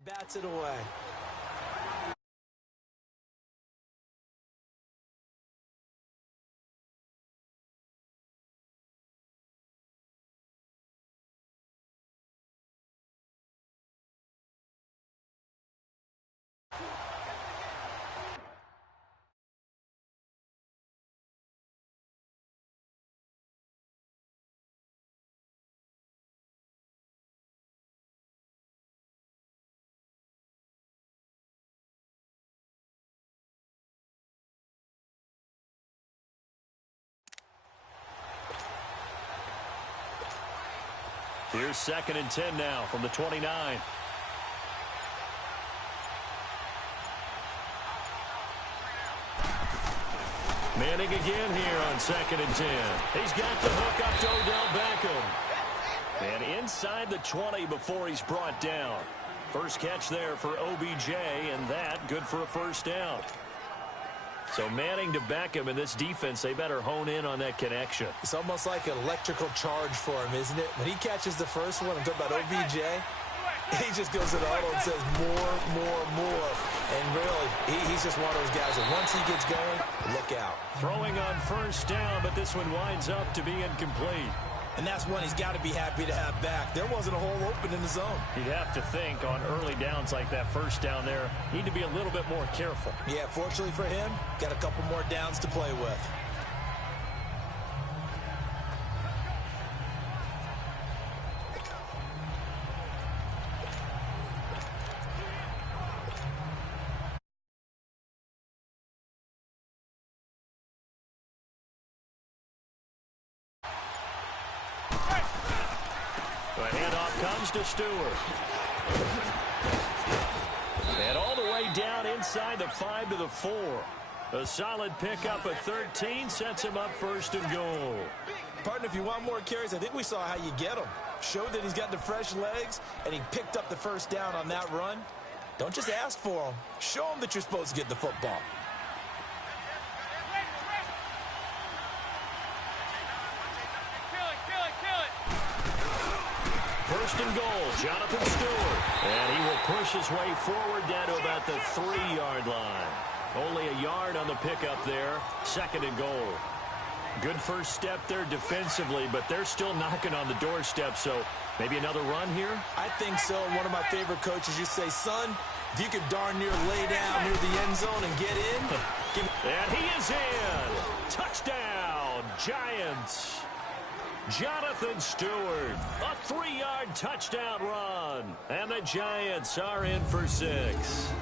and bats it away. Here's 2nd and 10 now from the 29. Manning again here on 2nd and 10. He's got the hook up to Odell Beckham. And inside the 20 before he's brought down. First catch there for OBJ, and that good for a first down. So Manning to Beckham in this defense, they better hone in on that connection. It's almost like an electrical charge for him, isn't it? When he catches the first one, I'm talking about OBJ, he just goes to the auto and says more. And really, he's just one of those guys that once he gets going, look out. Throwing on first down, but this one winds up to be incomplete. And that's one he's got to be happy to have back. There wasn't a hole open in the zone. You'd have to think on early downs like that first down there, need to be a little bit more careful. Yeah, fortunately for him, got a couple more downs to play with. The handoff comes to Stewart. And all the way down inside the 5 to the 4. A solid pickup at 13 sets him up 1st and goal. Partner, if you want more carries, I think we saw how you get them. Showed that he's got the fresh legs, and he picked up the first down on that run. Don't just ask for them. Show them that you're supposed to get the football. First and goal, Jonathan Stewart. And he will push his way forward down to about the 3-yard line. Only a yard on the pickup there. 2nd and goal. Good first step there defensively, but they're still knocking on the doorstep, so maybe another run here? I think so. One of my favorite coaches used to say, son, if you could darn near lay down near the end zone and get in. And he is in. Touchdown, Giants. Jonathan Stewart, a 3-yard touchdown run. And the Giants are in for 6.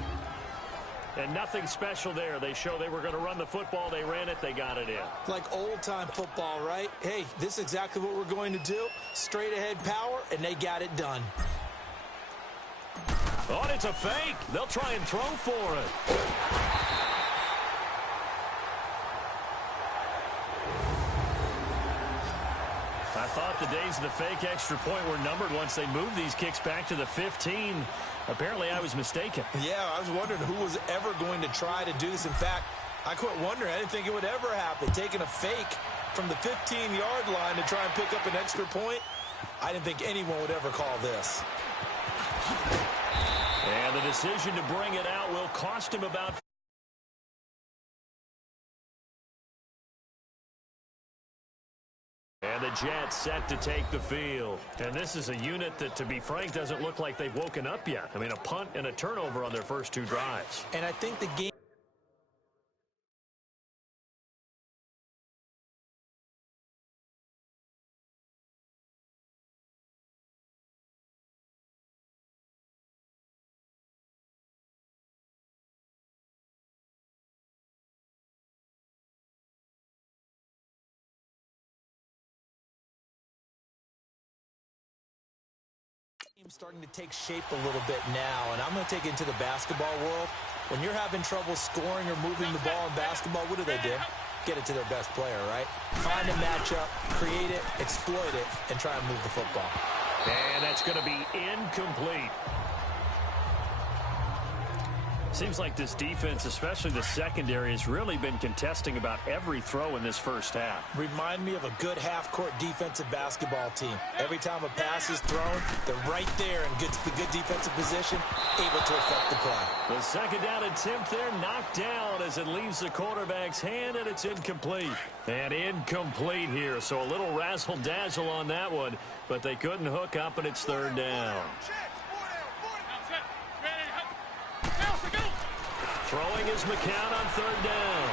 And nothing special there. They show they were going to run the football. They ran it. They got it in. Like old-time football, right? Hey, this is exactly what we're going to do. Straight-ahead power, and they got it done. Oh, and it's a fake. They'll try and throw for it. I thought the days of the fake extra point were numbered once they moved these kicks back to the 15. Apparently, I was mistaken. Yeah, I was wondering who was ever going to try to do this. In fact, I quit wondering. I didn't think it would ever happen. Taking a fake from the 15-yard line to try and pick up an extra point, I didn't think anyone would ever call this. And the decision to bring it out will cost him about... And the Jets set to take the field. And this is a unit that, to be frank, doesn't look like they've woken up yet. I mean, a punt and a turnover on their first 2 drives. And I think the game... starting to take shape a little bit now, and I'm going to take it into the basketball world. When you're having trouble scoring or moving the ball in basketball, what do? Get it to their best player, right? Find a matchup, create it, exploit it, and try and move the football. And that's going to be incomplete. Seems like this defense, especially the secondary, has really been contesting about every throw in this first half. Remind me of a good half-court defensive basketball team. Every time a pass is thrown, they're right there in good defensive position, able to affect the play. The second down attempt there knocked down as it leaves the quarterback's hand, and it's incomplete. And incomplete here, so a little razzle-dazzle on that one, but they couldn't hook up, and it's third down. Throwing is Mykell on third down.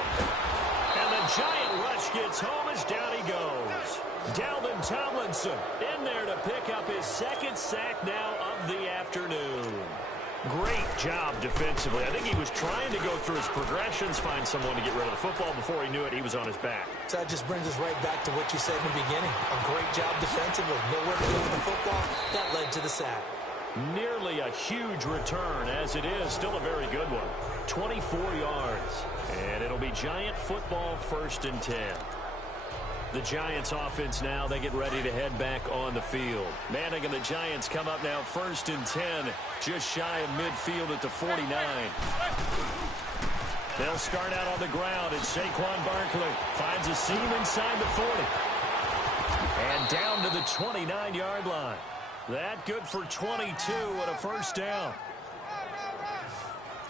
And the giant rush gets home as down he goes. Dalvin Tomlinson in there to pick up his second sack now of the afternoon. Great job defensively. I think he was trying to go through his progressions, find someone to get rid of the football. Before he knew it, he was on his back. So that just brings us right back to what you said in the beginning. A great job defensively. Nowhere to go with the football. That led to the sack. Nearly a huge return, as it is. Still a very good one. 24 yards. And it'll be Giant football, 1st and 10. The Giants offense now, they get ready to head back on the field. Manning and the Giants come up now 1st and 10, just shy of midfield at the 49. They'll start out on the ground, and Saquon Barkley finds a seam inside the 40. And down to the 29-yard line. That good for 22 and a 1st down.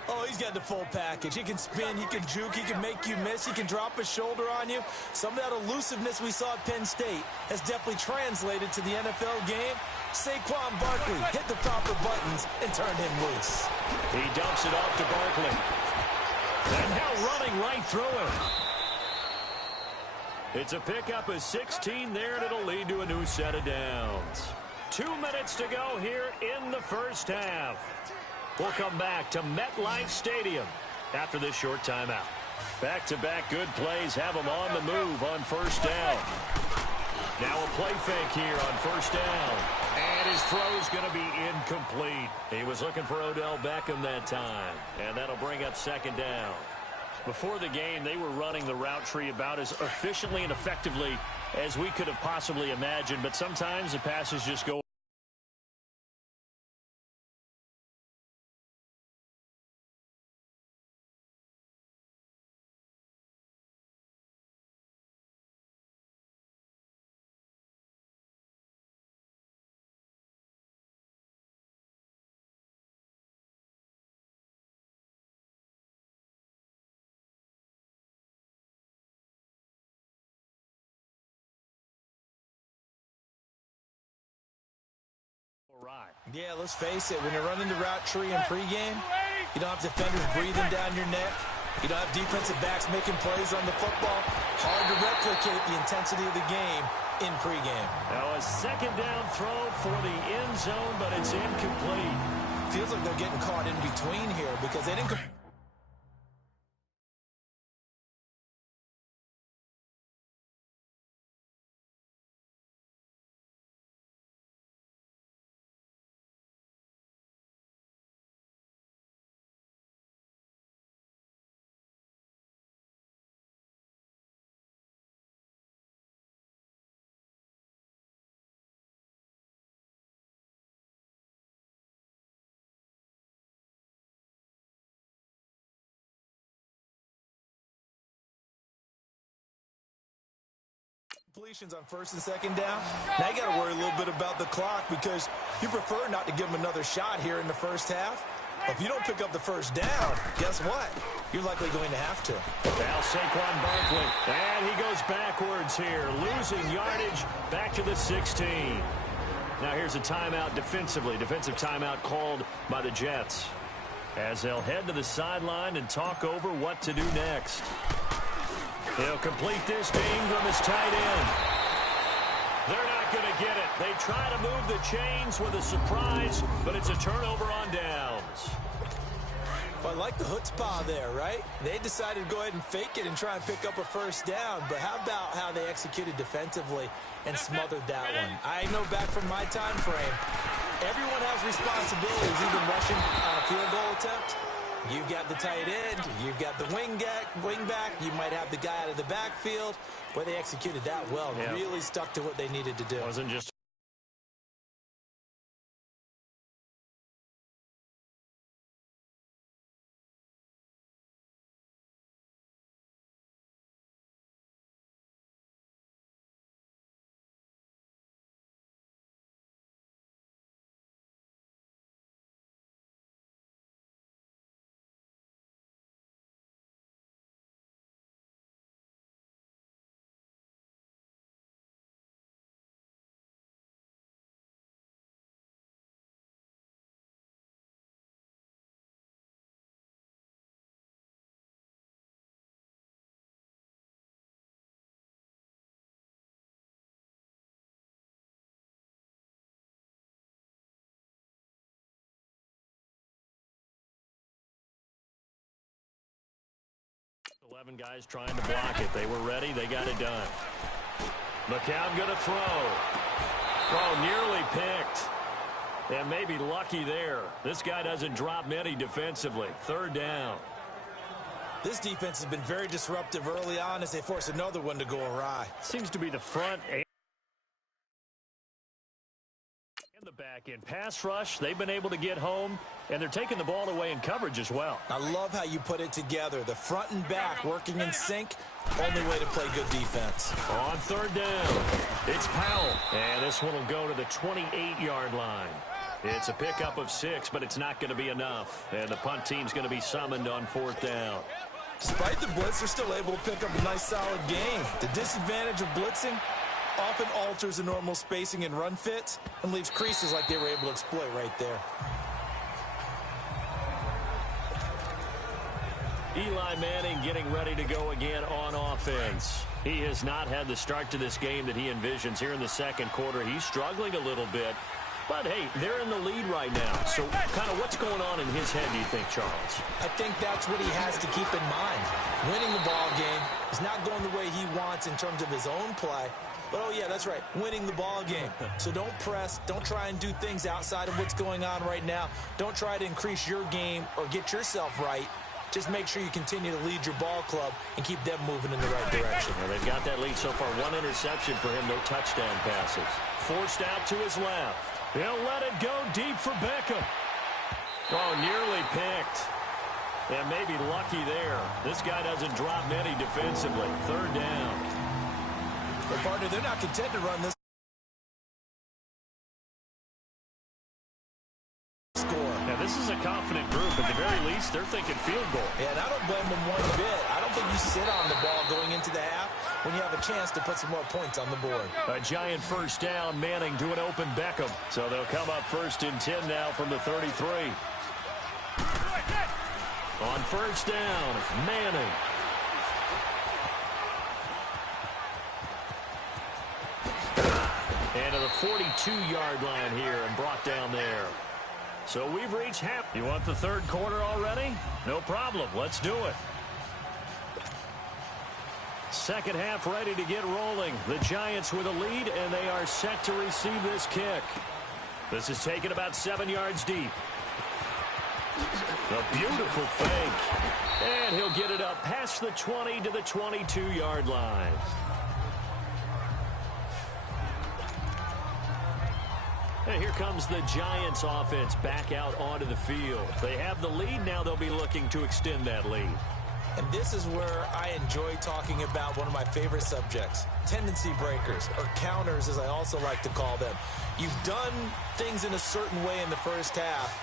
Oh, he's got the full package. He can spin, he can juke, he can make you miss, he can drop a shoulder on you. Some of that elusiveness we saw at Penn State has definitely translated to the NFL game. Saquon Barkley hit the proper buttons and turned him loose. He dumps it off to Barkley. And now running right through him. It's a pickup of 16 there, and it'll lead to a new set of downs. 2 minutes to go here in the first half. We'll come back to MetLife Stadium after this short timeout. Back-to-back good plays have him on the move on 1st down. Now a play fake here on 1st down. And his throw's going to be incomplete. He was looking for Odell Beckham that time. And that'll bring up 2nd down. Before the game, they were running the route tree about as efficiently and effectively as we could have possibly imagined. But sometimes the passes just go. Right. Yeah, let's face it. When you're running the route tree in pregame, you don't have defenders breathing down your neck. You don't have defensive backs making plays on the football. Hard to replicate the intensity of the game in pregame. Now a 2nd down throw for the end zone, but it's incomplete. Feels like they're getting caught in between here because they didn't. Completions on 1st and 2nd down. Now you got to worry a little bit about the clock because you prefer not to give them another shot here in the first half. But if you don't pick up the 1st down, guess what? You're likely going to have to. Now Saquon Barkley, and he goes backwards here, losing yardage back to the 16. Now here's a timeout defensively. Defensive timeout called by the Jets as they'll head to the sideline and talk over what to do next. He'll complete this to Ingram as tight end. They're not going to get it. They try to move the chains with a surprise, but it's a turnover on downs. Well, I like the chutzpah there, right? They decided to go ahead and fake it and try and pick up a 1st down, but how about how they executed defensively and smothered that one? I know back from my time frame, everyone has responsibilities, even rushing on a field goal attempt. You've got the tight end, you've got the wing back, you might have the guy out of the backfield. Boy, they executed that well. Yeah. Really stuck to what they needed to do. It wasn't just 11 guys trying to block it. They were ready. They got it done. Mykell going to throw. Oh, nearly picked. And maybe lucky there. This guy doesn't drop many defensively. Third down. This defense has been very disruptive early on as they force another one to go awry. Seems to be the front and the back end. Pass rush, they've been able to get home, and they're taking the ball away in coverage as well. I love how you put it together. The front and back working in sync. Only way to play good defense. On third down, it's Powell. And this one will go to the 28-yard line. It's a pickup of 6, but it's not going to be enough. And the punt team's going to be summoned on fourth down. Despite the blitz, they're still able to pick up a nice, solid gain. The disadvantage of blitzing often alters the normal spacing and run fits and leaves creases like they were able to exploit right there. Eli Manning getting ready to go again on offense. He has not had the start to this game that he envisions here in the second quarter. He's struggling a little bit. But, hey, they're in the lead right now. So kind of what's going on in his head, do you think, Charles? I think that's what he has to keep in mind. Winning the ball game is not going the way he wants in terms of his own play. But, oh, yeah, that's right, winning the ball game. So don't press. Don't try and do things outside of what's going on right now. Don't try to increase your game or get yourself right. Just make sure you continue to lead your ball club and keep them moving in the right direction. Well, they've got that lead so far. 1 interception for him, no touchdown passes. Forced out to his left. He'll let it go deep for Beckham. Oh, nearly picked. And maybe lucky there. This guy doesn't drop many defensively. Third down. But, partner, they're not content to run this score. Now, this is a confident group. At the very least, they're thinking field goal. Yeah, and I don't blame them one bit. I don't think you sit on the ball going into the half when you have a chance to put some more points on the board. A giant first down, Manning to an open Beckham. So they'll come up 1st and 10 now from the 33. On first down, Manning. And to the 42-yard line here and brought down there. So we've reached half. You want the third quarter already? No problem. Let's do it. Second half ready to get rolling. The Giants with a lead, and they are set to receive this kick. This is taken about 7 yards deep. A beautiful fake. And he'll get it up past the 20 to the 22-yard line. And here comes the Giants offense back out onto the field. They have the lead. Now they'll be looking to extend that lead. And this is where I enjoy talking about one of my favorite subjects, tendency breakers, or counters as I also like to call them. You've done things in a certain way in the first half,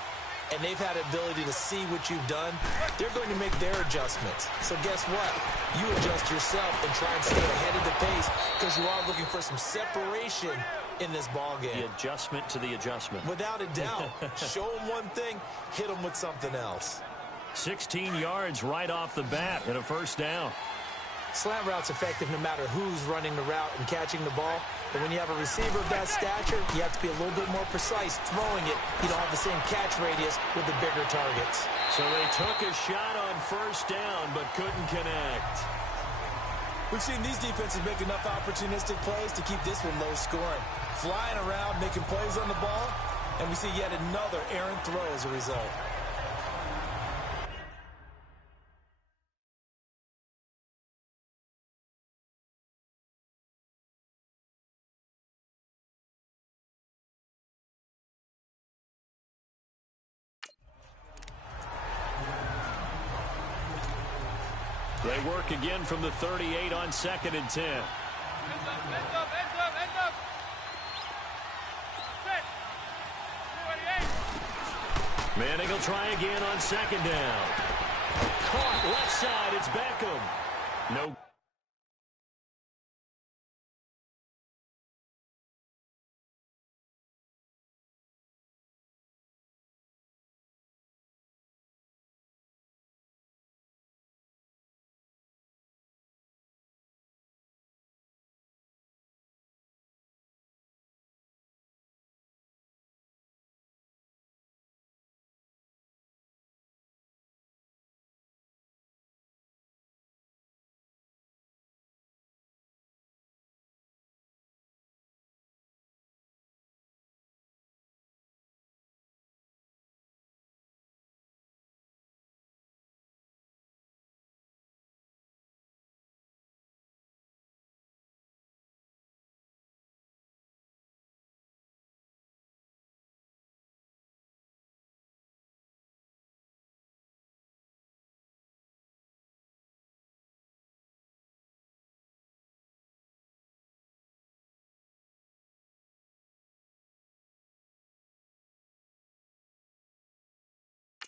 and they've had the ability to see what you've done. They're going to make their adjustments. So guess what? You adjust yourself and try and stay ahead of the pace because you are looking for some separation in this ball game. The adjustment to the adjustment. Without a doubt. Show them one thing, hit them with something else. 16 yards right off the bat and a first down. Slant route's effective no matter who's running the route and catching the ball. But when you have a receiver of that stature, you have to be a little bit more precise throwing it. You don't have the same catch radius with the bigger targets. So they took a shot on first down but couldn't connect. We've seen these defenses make enough opportunistic plays to keep this one low scoring. Flying around, making plays on the ball, and we see yet another errant throw as a result. They work again from the 38 on 2nd and 10. Manning will try again on 2nd down. Caught left side. It's Beckham. No.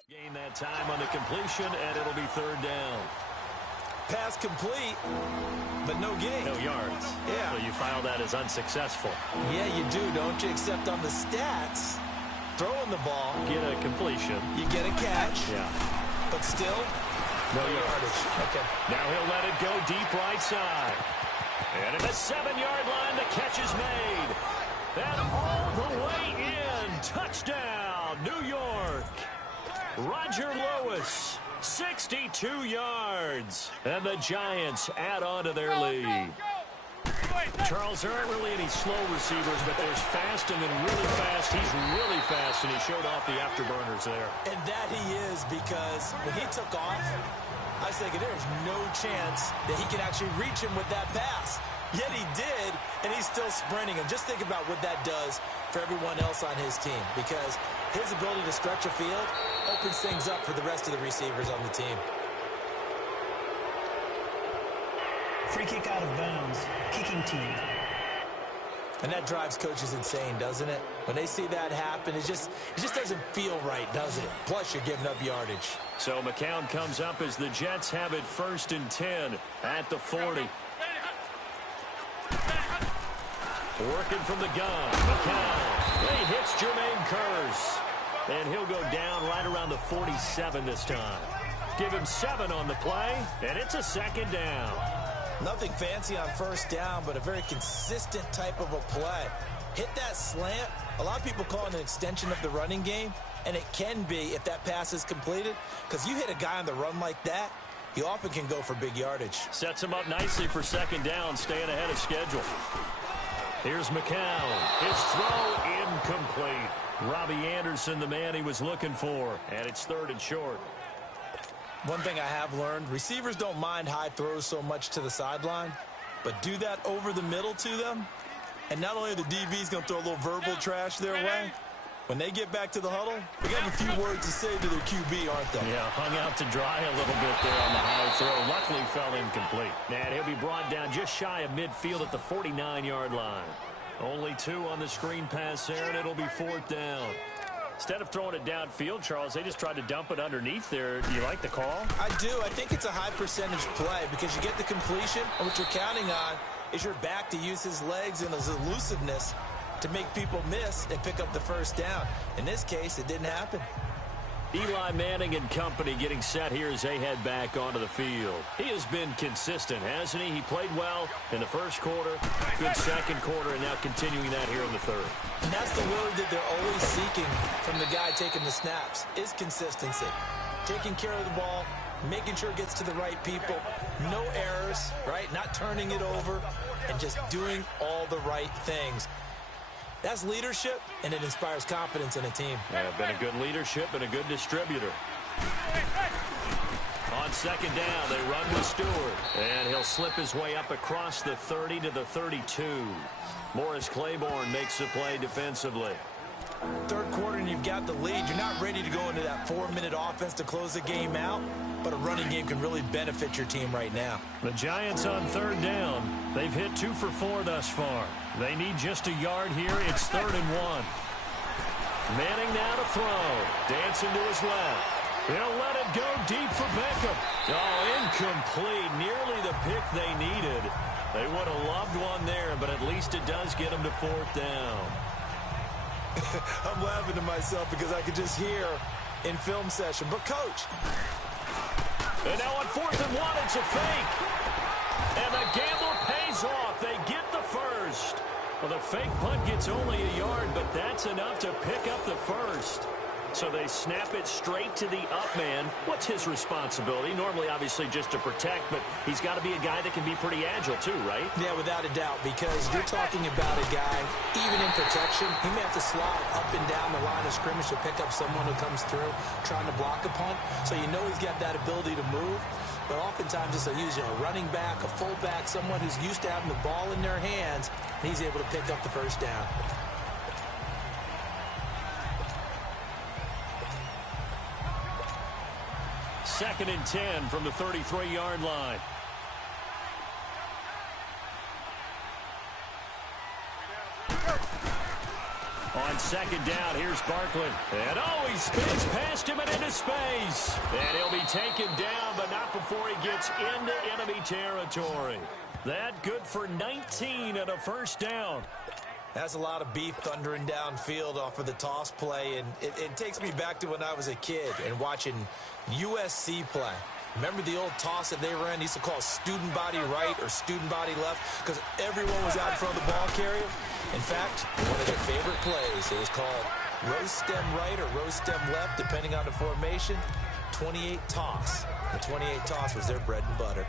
Gain that time on the completion, and it'll be third down. Pass complete, but no gain. No yards. Yeah. So you file that as unsuccessful. Yeah, you do, don't you? Except on the stats, throwing the ball. Get a completion. You get a catch. Yeah. But still, no yardage. Okay. Now he'll let it go deep right side. And at the 7-yard line, the catch is made. And all the way in. Touchdown, New York. Roger Lewis, 62 yards. And the Giants add on to their lead. Charles, there aren't really any slow receivers, but there's fast and then really fast. He's really fast, and he showed off the afterburners there. And that he is, because when he took off, I was thinking there's no chance that he can actually reach him with that pass. Yet he did, and he's still sprinting. And just think about what that does for everyone else on his team, because his ability to stretch a field opens things up for the rest of the receivers on the team. Free kick out of bounds. Kicking team. And that drives coaches insane, doesn't it? When they see that happen, it just doesn't feel right, does it? Plus, you're giving up yardage. So McCown comes up as the Jets have it 1st and 10 at the 40. Working from the gun. McCown. He hits Jermaine Kearse. And he'll go down right around the 47 this time. Give him 7 on the play, and it's a 2nd down. Nothing fancy on 1st down, but a very consistent type of a play. Hit that slant. A lot of people call it an extension of the running game, and it can be if that pass is completed, because you hit a guy on the run like that, you often can go for big yardage. Sets him up nicely for 2nd down, staying ahead of schedule. Here's McCown. His throw incomplete. Robbie Anderson, the man he was looking for, and it's 3rd and short. One thing I have learned, receivers don't mind high throws so much to the sideline, but do that over the middle to them, and not only are the DBs going to throw a little verbal trash their way, when they get back to the huddle, they have a few words to say to their QB, aren't they? Yeah, hung out to dry a little bit there on the high throw. Luckily fell incomplete. And he'll be brought down just shy of midfield at the 49-yard line. Only 2 on the screen pass there, and it'll be 4th down. Instead of throwing it downfield, Charles, they just tried to dump it underneath there. Do you like the call? I do. I think it's a high percentage play because you get the completion, and what you're counting on is your back to use his legs and his elusiveness to make people miss and pick up the 1st down. In this case, it didn't happen. Eli Manning and company getting set here as they head back onto the field. He has been consistent, hasn't he? He played well in the 1st quarter, good 2nd quarter, and now continuing that here in the 3rd. And that's the word that they're always seeking from the guy taking the snaps, is consistency. Taking care of the ball, making sure it gets to the right people, no errors, right? Not turning it over, and just doing all the right things. That's leadership, and it inspires confidence in a team. Yeah, been a good leadership and a good distributor. On 2nd down, they run with Stewart. And he'll slip his way up across the 30 to the 32. Morris Claiborne makes the play defensively. 3rd quarter, and you've got the lead. You're not ready to go into that 4-minute offense to close the game out, but a running game can really benefit your team right now. The Giants on 3rd down. They've hit 2 for 4 thus far. They need just a yard here. It's 3rd and 1. Manning now to throw. Dancing to his left. He'll let it go deep for Beckham. Oh, incomplete. Nearly the pick they needed. They would have loved one there, but at least it does get them to 4th down. I'm laughing to myself because I could just hear in film session. But, Coach. And now on 4th and 1, it's a fake. And the gamble pays off. They get the 1st. Well, the fake punt gets only a yard, but that's enough to pick up the 1st. So they snap it straight to the up man. What's his responsibility? Normally, obviously, just to protect, but he's got to be a guy that can be pretty agile too, right? Yeah, without a doubt, because you're talking about a guy, even in protection, he may have to slide up and down the line of scrimmage to pick up someone who comes through trying to block a punt. So you know he's got that ability to move. But oftentimes, it's a running back, a fullback, someone who's used to having the ball in their hands, and he's able to pick up the 1st down. Second and 10 from the 33-yard line. On second down. Here's Barkley. And he spins past him and into space. And he'll be taken down, but not before he gets into enemy territory. That good for 19 and a first down. That's a lot of beef thundering downfield off of the toss play, and it takes me back to when I was a kid and watching USC play. Remember the old toss that they ran? They used to call student body right or student body left because everyone was out in front of the ball carrier. In fact, one of their favorite plays, it was called rose stem right or rose stem left, depending on the formation, 28 toss. The 28 toss was their bread and butter.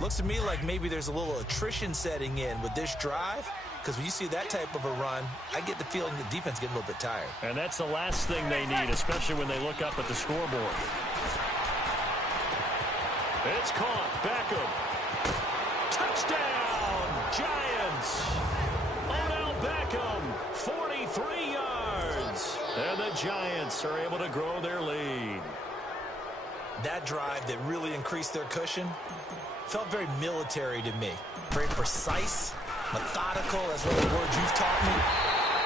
Looks to me like maybe there's a little attrition setting in with this drive, because when you see that type of a run, I get the feeling the defense getting a little bit tired. And that's the last thing they need, especially when they look up at the scoreboard. It's caught. Beckham. Touchdown, Giants. Odell Beckham, 43 yards. And the Giants are able to grow their lead. That drive that really increased their cushion felt very military to me. Very precise, methodical. That's one of the words you've taught me.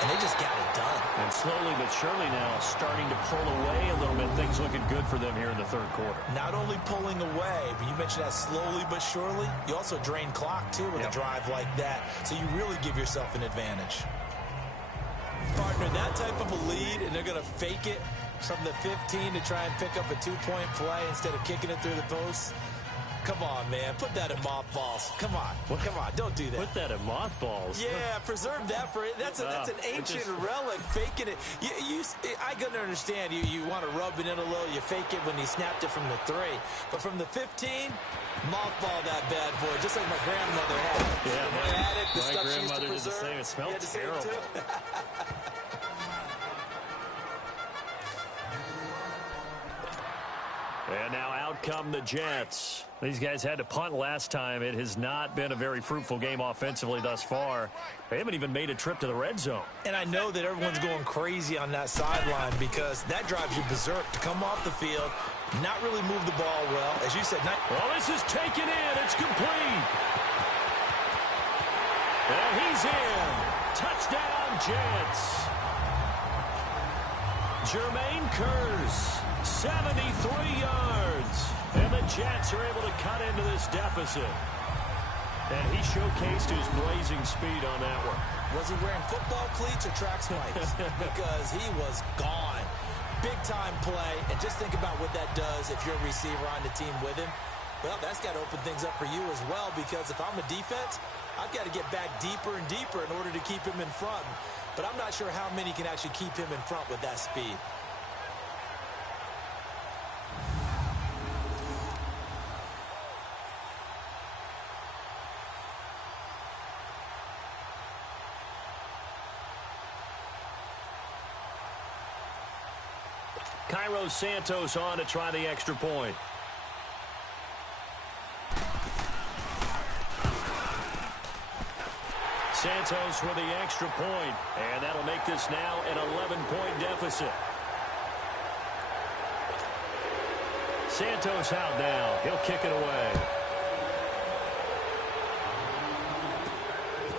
And they just got it done. And slowly but surely now starting to pull away a little bit. Things looking good for them here in the third quarter. Not only pulling away, but you mentioned that slowly but surely. You also drain clock, too, with a drive like that. So you really give yourself an advantage. Partner, that type of a lead, and they're going to fake it from the 15 to try and pick up a two-point play instead of kicking it through the post. Come on, man. Put that in mothballs. Come on. Come on. Don't do that. Put that in mothballs? Yeah, preserve that for it. That's an ancient relic. Faking it. I can understand you want to rub it in a little. You fake it when you snapped it from the 3. But from the 15, mothball that bad boy, just like my grandmother had. Yeah, the stuff she used to did the preserve. same. It smelled terrible. And now out come the Jets. These guys had to punt last time. It has not been a very fruitful game offensively thus far. They haven't even made a trip to the red zone. And I know that everyone's going crazy on that sideline because that drives you berserk to come off the field, not really move the ball well. As you said, well, this is taken in. It's complete. And he's in. Touchdown, Jets. Jermaine Kearse. 73 yards. And the Jets are able to cut into this deficit. And he showcased his blazing speed on that one. Was he wearing football cleats or track spikes? Because he was gone. Big-time play. And just think about what that does if you're a receiver on the team with him. Well, that's got to open things up for you as well, because if I'm a defense, I've got to get back deeper and deeper in order to keep him in front. But I'm not sure how many can actually keep him in front with that speed. Cairo Santos on to try the extra point. Santos with the extra point, and that'll make this now an 11-point deficit. Santos out now. He'll kick it away.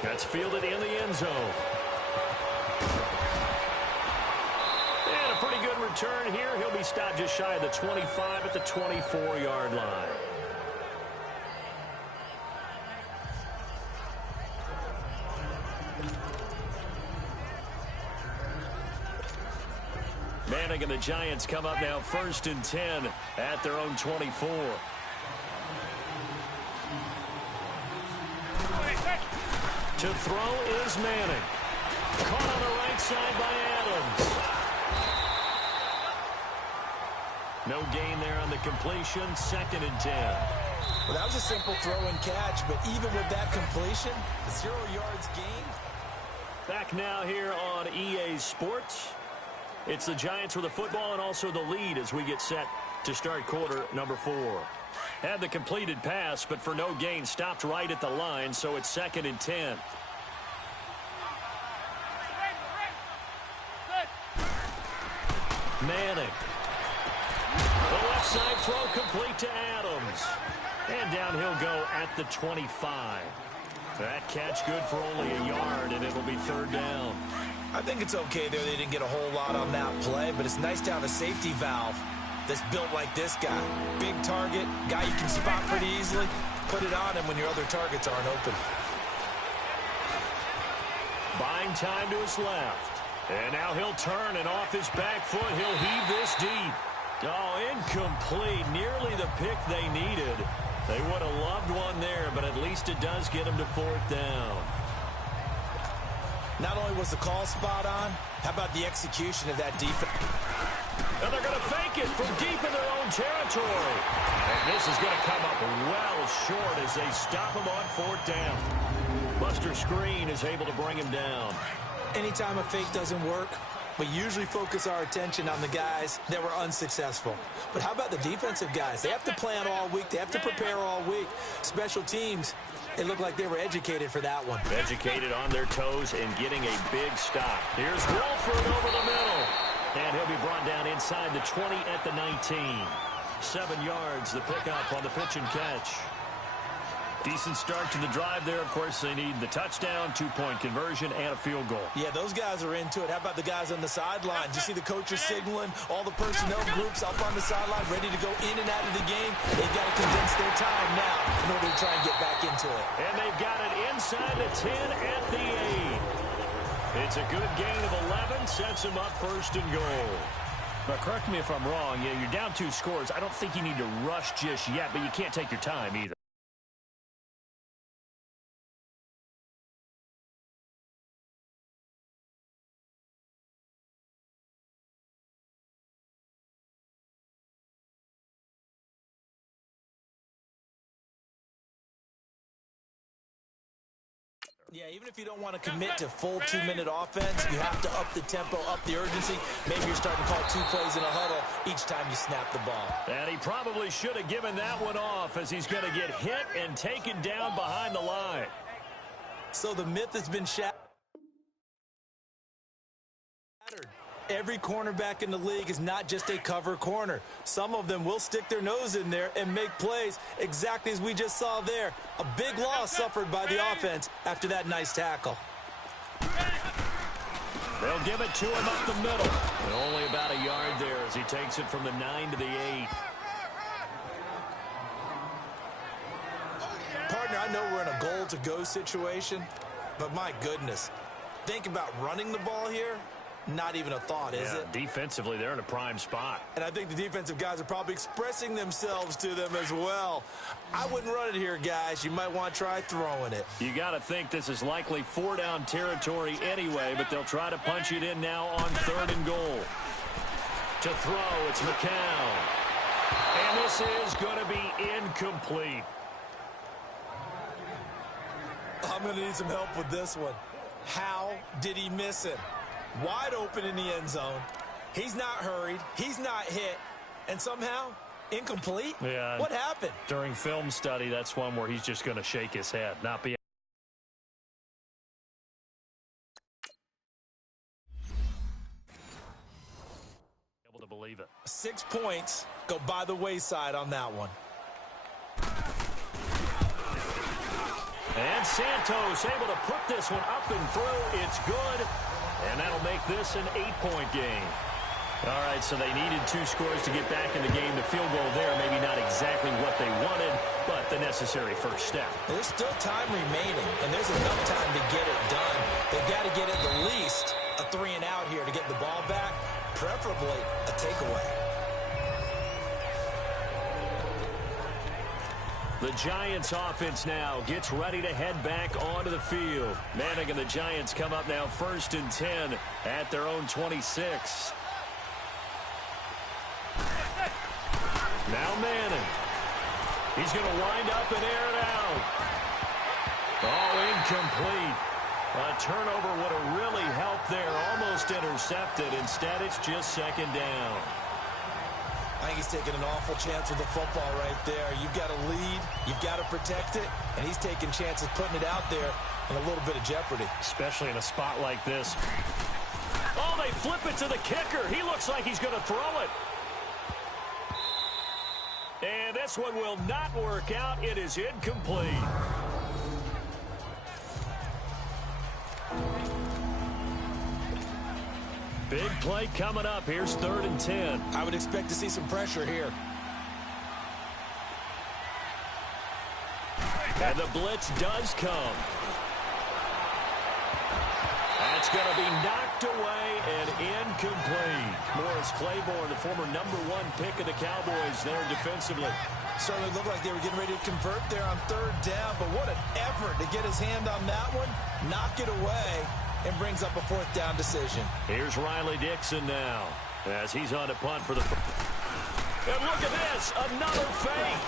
That's fielded in the end zone. And a pretty good return here. He'll be stopped just shy of the 25 at the 24-yard line. Manning and the Giants come up now 1st and 10 at their own 24. To throw is Manning. Caught on the right side by Adams. No gain there on the completion. 2nd and 10. Well, that was a simple throw and catch, but even with that completion, 0 yards gained. Back now here on EA Sports. It's the Giants with the football and also the lead as we get set to start quarter number 4. Had the completed pass, but for no gain, stopped right at the line, so it's 2nd and 10. Manning. The left side throw complete to Adams. And down he'll go at the 25. That catch good for only a yard, and it'll be 3rd down. I think it's okay there. They didn't get a whole lot on that play, but it's nice to have a safety valve that's built like this guy. Big target, guy you can spot pretty easily. Put it on him when your other targets aren't open. Buying time to his left. And now he'll turn, and off his back foot, he'll heave this deep. Oh, incomplete. Nearly the pick they needed. They would have loved one there, but at least it does get them to 4th down. Not only was the call spot on, how about the execution of that defense? And they're going to fake it from deep in their own territory. And this is going to come up well short as they stop him on 4th down. Buster Screen is able to bring him down. Anytime a fake doesn't work, we usually focus our attention on the guys that were unsuccessful. But how about the defensive guys? They have to plan all week. They have to prepare all week. Special teams, it looked like they were educated for that one. Educated on their toes and getting a big stop. Here's Wolford over the middle. And he'll be brought down inside the 20 at the 19. 7 yards, the pickup on the pitch and catch. Decent start to the drive there. Of course, they need the touchdown, 2-point conversion, and a field goal. Yeah, those guys are into it. How about the guys on the sideline? You see the coaches signaling, all the personnel groups up on the sideline, ready to go in and out of the game. They've got to condense their time now in order to try and get back into it. And they've got it inside the 10 at the 8. It's a good gain of 11, sets them up 1st and goal. But correct me if I'm wrong, yeah, you're down 2 scores. I don't think you need to rush just yet, but you can't take your time either. Yeah, even if you don't want to commit to full 2-minute offense, you have to up the tempo, up the urgency. Maybe you're starting to call 2 plays in a huddle each time you snap the ball. And he probably should have given that one off as he's going to get hit and taken down behind the line. So the myth has been shattered. Every cornerback in the league is not just a cover corner. Some of them will stick their nose in there and make plays exactly as we just saw there. A big loss suffered by the offense after that nice tackle. They'll give it to him up the middle. And only about a yard there as he takes it from the 9 to the 8. Partner, I know we're in a goal-to-go situation, but my goodness, think about running the ball here. Not even a thought, is it? Defensively, they're in a prime spot. And I think the defensive guys are probably expressing themselves to them as well. I wouldn't run it here, guys. You might want to try throwing it. You got to think this is likely 4-down territory anyway, but they'll try to punch it in now on 3rd and goal. To throw, it's Mykell. And this is going to be incomplete. I'm going to need some help with this one. How did he miss it? Wide open in the end zone. He's not hurried. He's not hit. And somehow, incomplete? Yeah. What happened? During film study, that's one where he's just going to shake his head, not be able to believe it. 6 points go by the wayside on that one. And Santos able to put this one up and through. It's good. And that'll make this an 8-point game. All right, so they needed 2 scores to get back in the game. The field goal there, maybe not exactly what they wanted, but the necessary first step. There's still time remaining, and there's enough time to get it done. They've got to get at the least a 3-and-out here to get the ball back, preferably a takeaway. The Giants offense now gets ready to head back onto the field. Manning and the Giants come up now 1st and 10 at their own 26. Now Manning. He's going to wind up and air it out. Oh, incomplete. A turnover would have really helped there. Almost intercepted. Instead, it's just 2nd down. I think he's taking an awful chance with the football right there. You've got to lead, you've got to protect it, and he's taking chances putting it out there in a little bit of jeopardy. Especially in a spot like this. Oh, they flip it to the kicker. He looks like he's going to throw it. And this one will not work out. It is incomplete. Big play coming up. Here's 3rd and 10. I would expect to see some pressure here. And the blitz does come. That's going to be knocked away and incomplete. Morris Claiborne, the former #1 pick of the Cowboys there defensively. Certainly looked like they were getting ready to convert there on 3rd down, but what an effort to get his hand on that one, knock it away, and brings up a 4th down decision. Here's Riley Dixon now as he's on to punt for the... And look at this, another fake.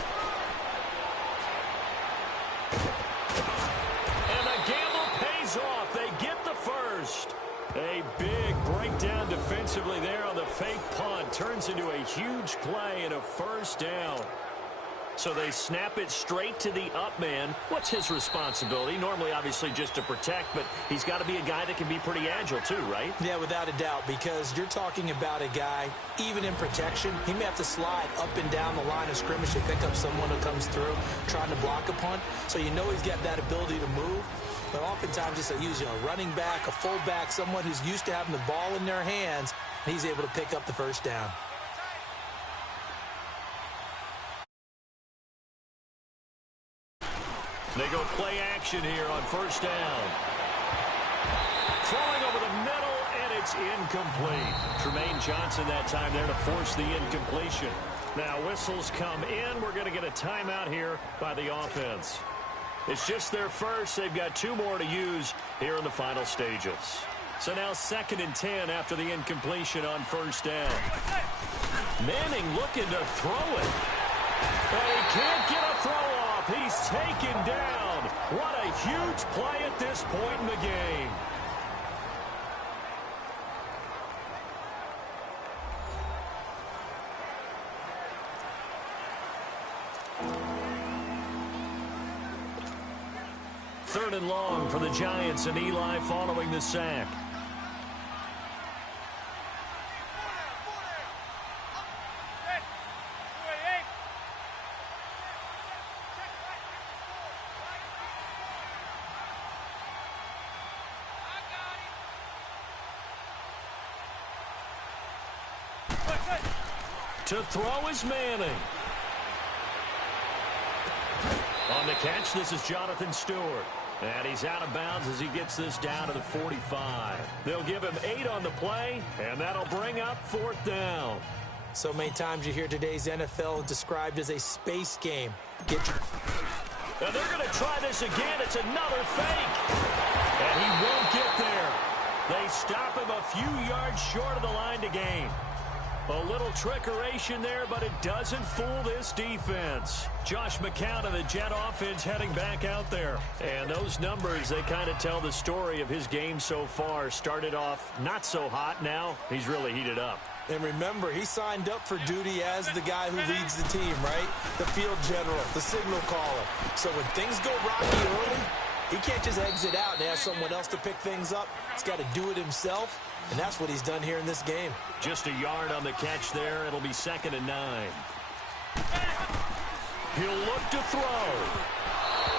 And the gamble pays off. They get the first. A big breakdown defensively there on the fake punt. Turns into a huge play and a 1st down. So they snap it straight to the up man. What's his responsibility? Normally, obviously, just to protect, but he's got to be a guy that can be pretty agile too, right? Yeah, without a doubt, because you're talking about a guy, even in protection, he may have to slide up and down the line of scrimmage to pick up someone who comes through trying to block a punt. So you know he's got that ability to move. But oftentimes, just using a running back, a fullback, someone who's used to having the ball in their hands, and he's able to pick up the 1st down. They go play action here on 1st down. Throwing over the middle, and it's incomplete. Tremaine Johnson that time there to force the incompletion. Now whistles come in. We're going to get a timeout here by the offense. It's just their first. They've got 2 more to use here in the final stages. So now 2nd and 10 after the incompletion on 1st down. Manning looking to throw it. But he can't get a throw off. He's taken down. What a huge play at this point in the game. Third and long for the Giants, and Eli following the sack. To throw is Manning. On the catch, this is Jonathan Stewart. And he's out of bounds as he gets this down to the 45. They'll give him 8 on the play, and that'll bring up 4th down. So many times you hear today's NFL described as a space game. And they're going to try this again. It's another fake. And he won't get there. They stop him a few yards short of the line to gain. A little trickeration there, but it doesn't fool this defense. Josh McCown and the Jet offense heading back out there. And those numbers, they kind of tell the story of his game so far. Started off not so hot. Now he's really heated up. And remember, he signed up for duty as the guy who leads the team, right? The field general, the signal caller. So when things go rocky early, he can't just exit out and ask someone else to pick things up. He's got to do it himself. And that's what he's done here in this game. Just a yard on the catch there. It'll be 2nd and 9. He'll look to throw.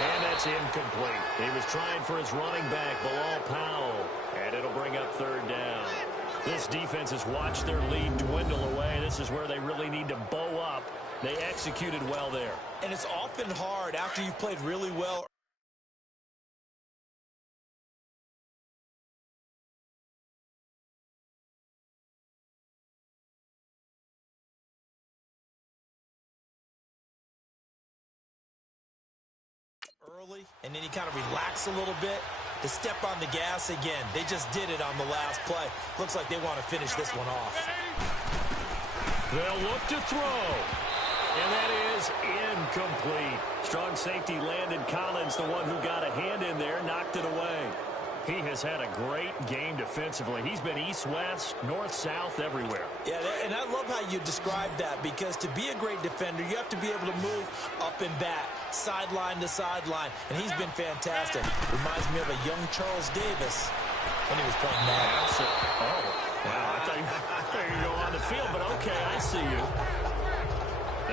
And that's incomplete. He was trying for his running back, Bilal Powell. And it'll bring up 3rd down. This defense has watched their lead dwindle away. This is where they really need to bow up. They executed well there. And it's often hard after you've played really well. Early, and then you kind of relax a little bit to step on the gas again. They just did it on the last play. Looks like they want to finish this one off. They'll look to throw. And that is incomplete. Strong safety Landon Collins, the one who got a hand in there, knocked it away. He has had a great game defensively. He's been east-west, north-south, everywhere. Yeah, and I love how you describe that, because to be a great defender, you have to be able to move up and back, sideline to sideline, and he's been fantastic. Reminds me of a young Charles Davis when he was playing Madden. Oh, wow, I thought you were going to go on the field, but okay, I see you.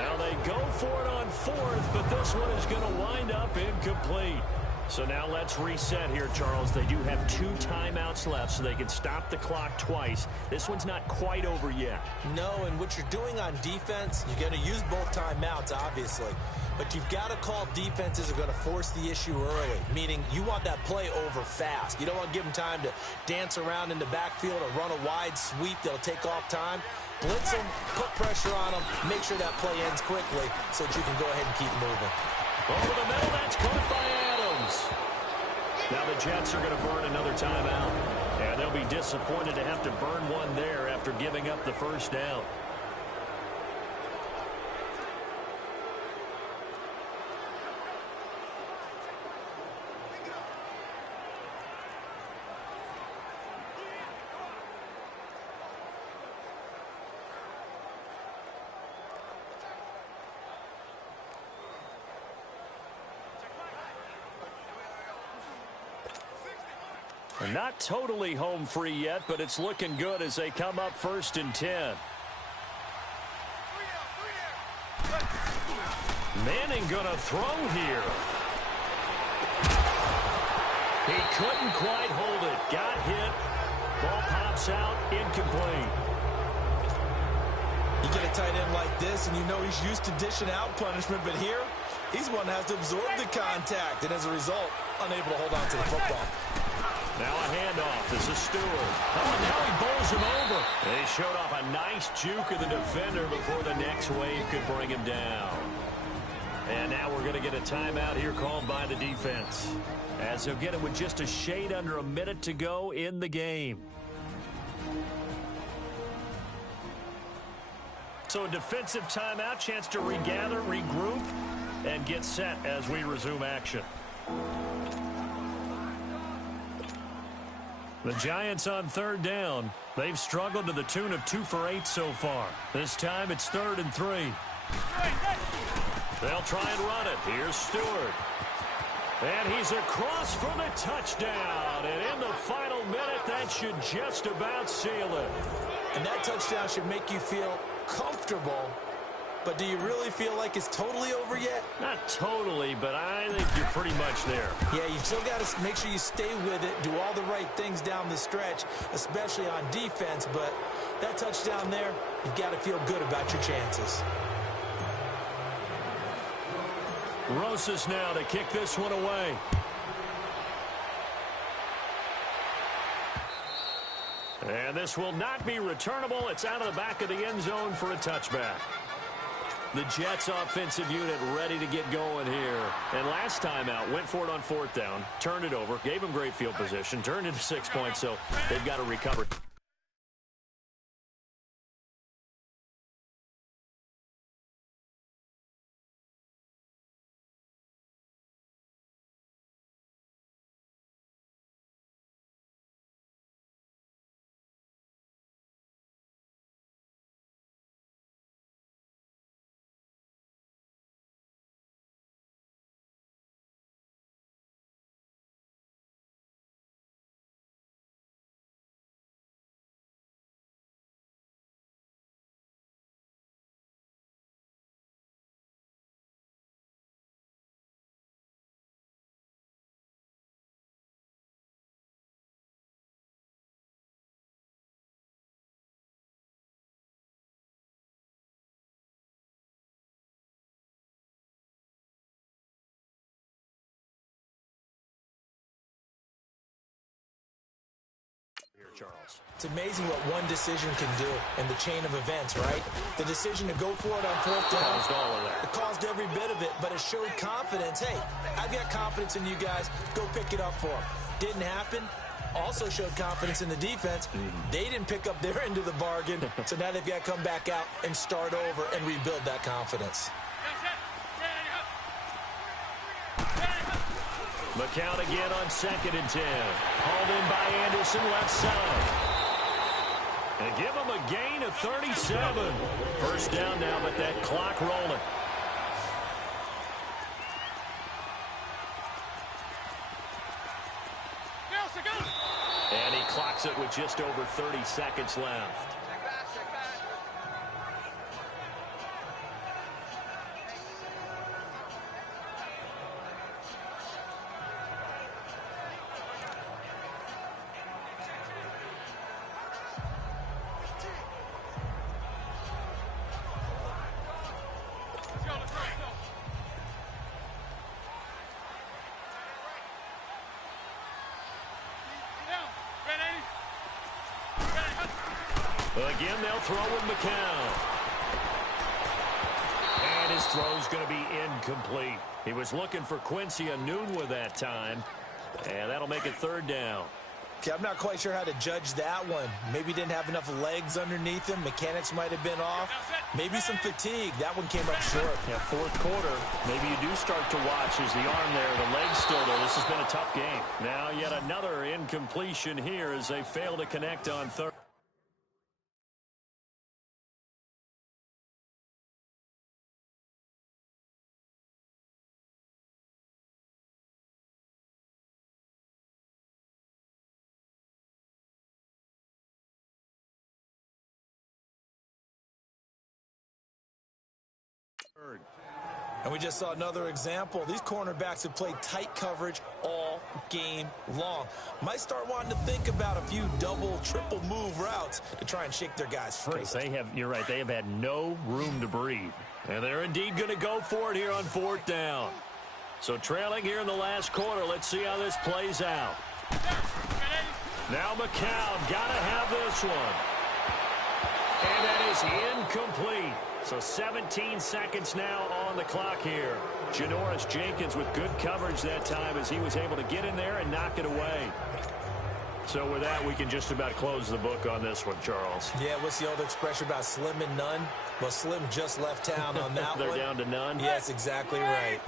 Now they go for it on 4th, but this one is going to wind up incomplete. So now let's reset here, Charles. They do have 2 timeouts left, so they can stop the clock twice. This one's not quite over yet. No, and what you're doing on defense, you're going to use both timeouts, obviously. But you've got to call defenses are going to force the issue early, meaning you want that play over fast. You don't want to give them time to dance around in the backfield or run a wide sweep that'll take off time. Blitz them, put pressure on them, make sure that play ends quickly so that you can go ahead and keep moving. Over the middle, that's caught by Adams. Now the Jets are going to burn another timeout. And they'll be disappointed to have to burn one there after giving up the first down. Not totally home free yet, but it's looking good as they come up 1st and 10. Manning gonna throw here. He couldn't quite hold it. Got hit. Ball pops out. Incomplete. You get a tight end like this, and you know he's used to dishing out punishment, but here, he's one that has to absorb the contact, and as a result, unable to hold on to the football. Now a handoff. This is Stewart. Oh, now he bowls him over. They showed off a nice juke of the defender before the next wave could bring him down. And now we're going to get a timeout here called by the defense, as they'll get it with just a shade under a minute to go in the game. So a defensive timeout, chance to regather, regroup, and get set as we resume action. The Giants on 3rd down. They've struggled to the tune of 2 for 8 so far. This time it's 3rd and 3. They'll try and run it. Here's Stewart. And he's across for the touchdown. And in the final minute, that should just about seal it. And that touchdown should make you feel comfortable. But do you really feel like it's totally over yet? Not totally, but I think you're pretty much there. Yeah, you've still got to make sure you stay with it, do all the right things down the stretch, especially on defense. But that touchdown there, you've got to feel good about your chances. Rosas now to kick this one away. And this will not be returnable. It's out of the back of the end zone for a touchback. The Jets offensive unit ready to get going here. And last time out, went for it on 4th down, turned it over, gave them great field position, turned into 6 points, so they've got to recover. Charles. It's amazing what one decision can do in the chain of events, right? The decision to go for it on 4th down. Caused all of that. It caused every bit of it, but it showed confidence. Hey, I've got confidence in you guys. Go pick it up for them. Didn't happen. Also showed confidence in the defense. They didn't pick up their end of the bargain, so now they've got to come back out and start over and rebuild that confidence. McCown again on 2nd and 10. Hauled in by Anderson, left side. And give him a gain of 37. First down now, but that clock rolling. And he clocks it with just over 30 seconds left. Again, they'll throw with Mykell. And his throw's going to be incomplete. He was looking for Quincy Enunwa that time. And that'll make it third down. Okay, I'm not quite sure how to judge that one. Maybe he didn't have enough legs underneath him. Mechanics might have been off. Maybe some fatigue. That one came up short. Yeah, fourth quarter. Maybe you do start to watch as the arm there, the leg's still there. This has been a tough game. Now yet another incompletion here as they fail to connect on third. And we just saw another example. These cornerbacks have played tight coverage all game long. Might start wanting to think about a few double, triple move routes to try and shake their guys free. You're right, they have had no room to breathe. And they're indeed going to go for it here on fourth down. So trailing here in the last quarter, let's see how this plays out. Now Mykell, got to have this one. And that is incomplete. So 17 seconds now on the clock here. Janoris Jenkins with good coverage that time as he was able to get in there and knock it away. So with that, we can just about close the book on this one, Charles. Yeah, what's the old expression about slim and none? Well, Slim just left town on that They're one. down to none? Yes, exactly right.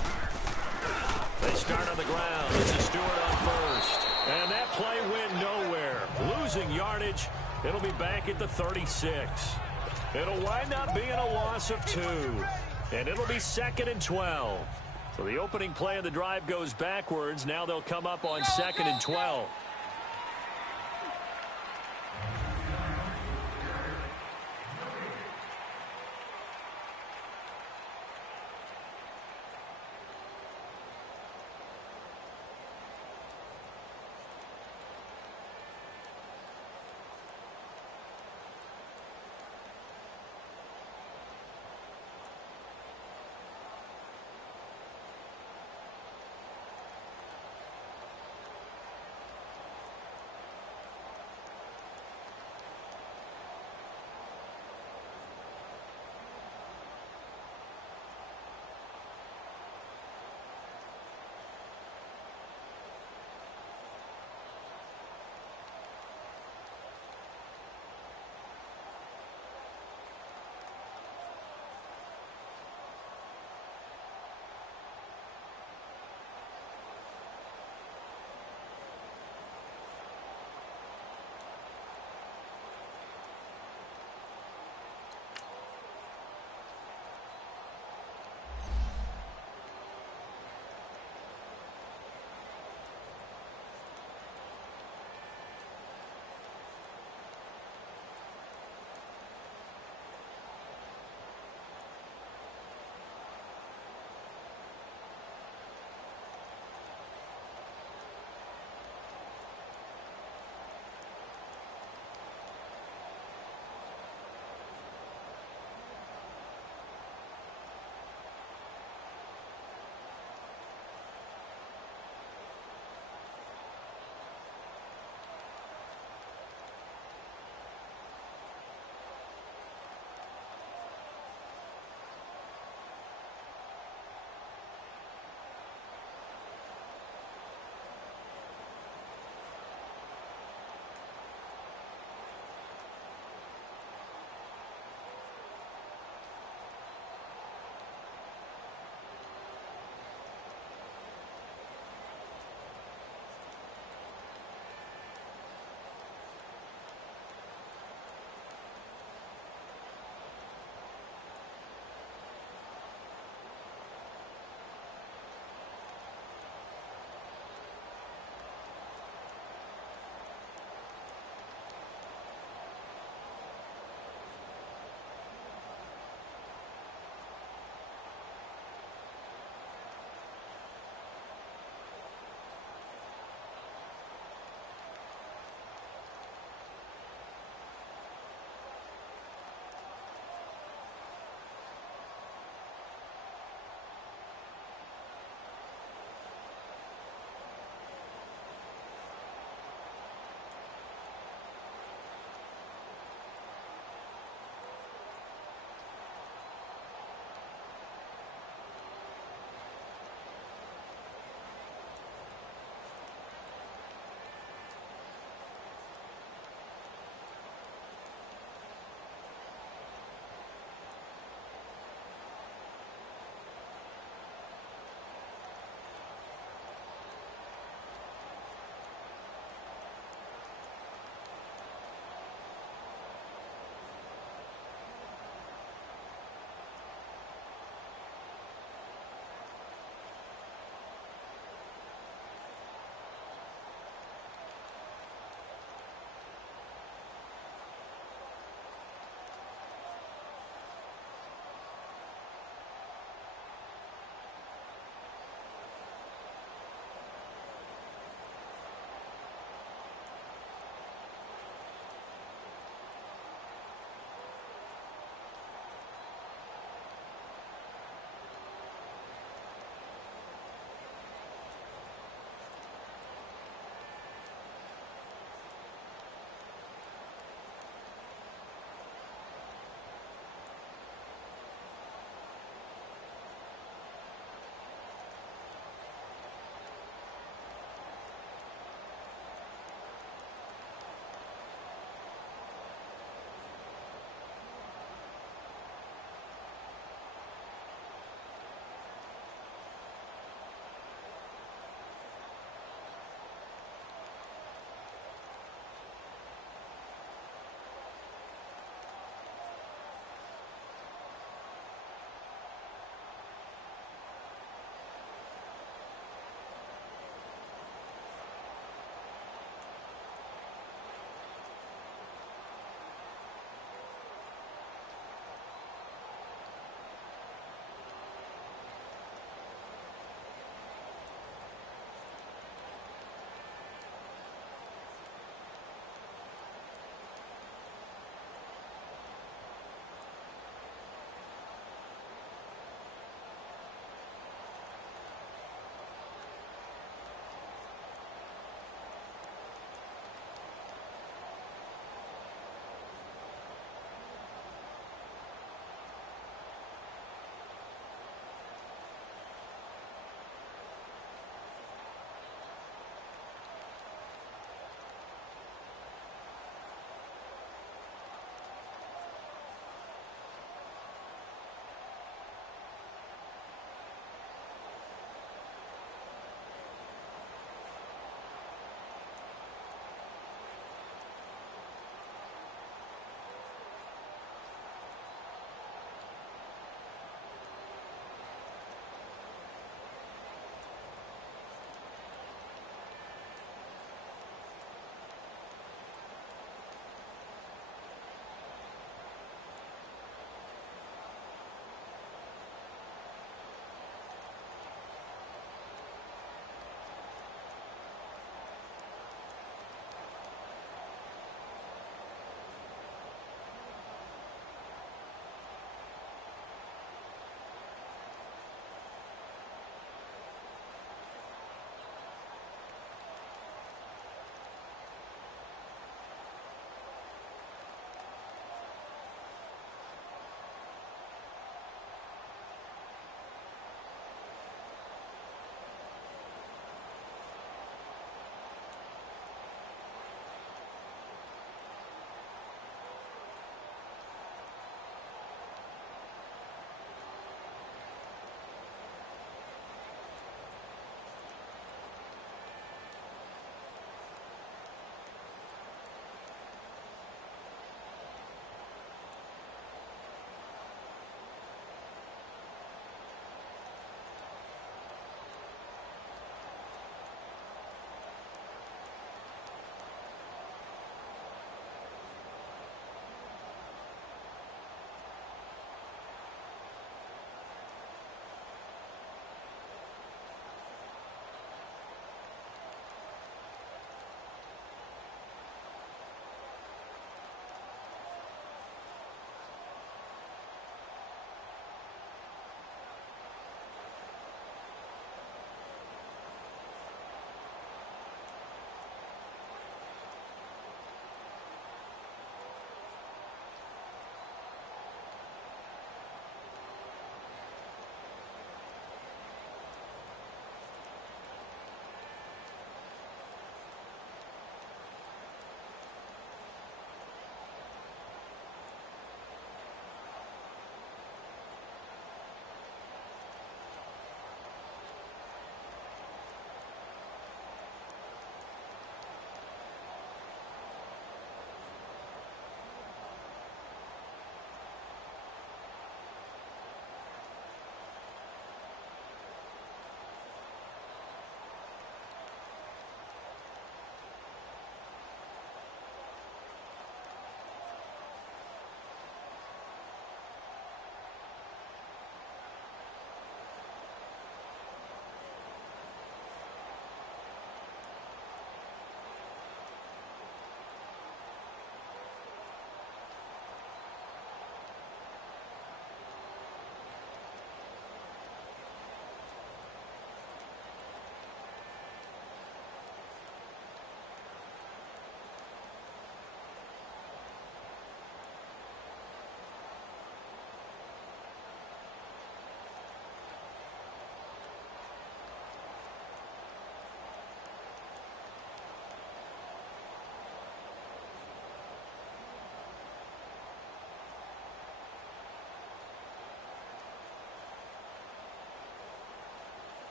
They start on the ground. It's a Stewart on first. And that play went nowhere. Losing yardage. It'll be back at the 36. It'll wind up being a loss of 2. And it'll be 2nd and 12. So the opening play of the drive goes backwards. Now they'll come up on 2nd and 12.